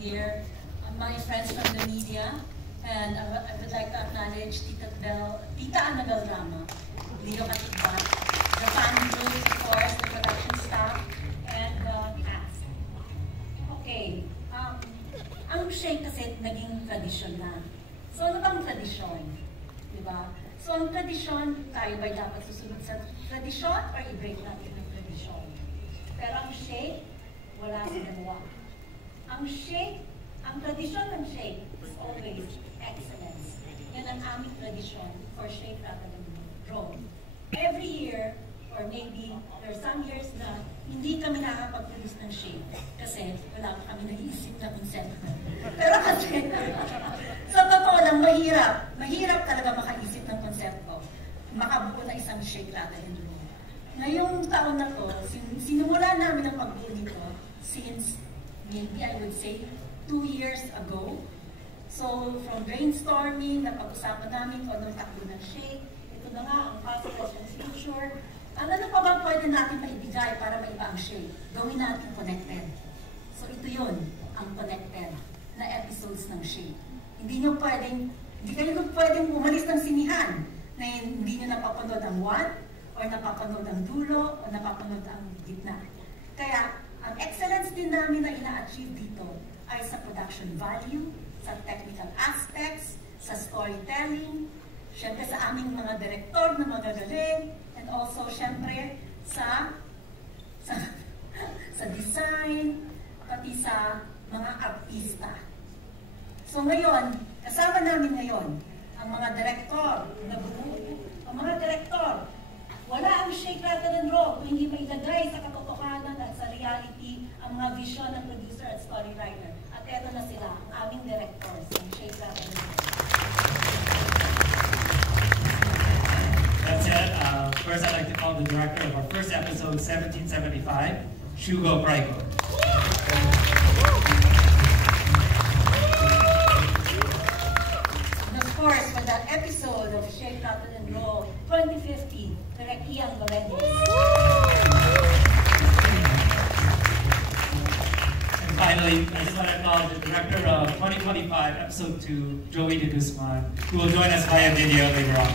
here, my friends from the media, and I would like to acknowledge Tita Annabel Rama, Leo Katibat, the fan group, of course, the production staff, and the cast. Okay, ang shake kasi naging tradisyon na. So ano bang tradisyon? Diba? So ang tradisyon, tayo ba'y dapat susunod sa tradisyon or i-break natin ang tradisyon? Pero ang shake, wala sa dalawa. Ang shake, ang tradisyon ng shake is always excellence. Yan ang aming tradisyon for shake rather than roll. Every year, or maybe there are some years na hindi kami nakakapag-produce ng shake kasi wala pa kami naisip na konsepto. Pero kasi, sa totoo lang, mahirap. Mahirap talaga makaisip ng konsepto. Makabuo na isang shake rather than roll. Ngayong taon na to, sinimula namin ang pagbuo nito since maybe I would say 2 years ago. So from brainstorming, napag-usapan namin kung anong takbo ng shake. Ito na nga ang past and future. Ano pa ba pwede natin maibigay para maiba ang shake? Gawin natin connected. So ito yun, ang connected na episodes ng shake. Hindi kayo pwedeng umalis ng sinihan na hindi nyo napapanood ang 1, or napapanood ang dulo, o napapanood ang gitna. Kaya, ang excellence din namin na ina-achieve dito ay sa production value, sa technical aspects, sa storytelling, syempre sa aming mga direktor na magagaling, and also syempre sa design, pati sa mga artista. So ngayon, kasama namin ngayon ang mga direktor, ang mga direktor, wala ang shake rather than roll kung hindi mailagay sa katotohanan at sa reality ang mga vision ng producer at storywriter. At eto na sila, ang aming directors ng shake rather than roll. That's it. First, I'd like to call the director of our first episode, 1775, Shugo Praiko. Of course, for the episode of Shake, Rattle and Roll 2050, Direct Ian Melendez. And finally, I just want to acknowledge the director of 2025, episode 2, Joey de Guzman, who will join us via video later on.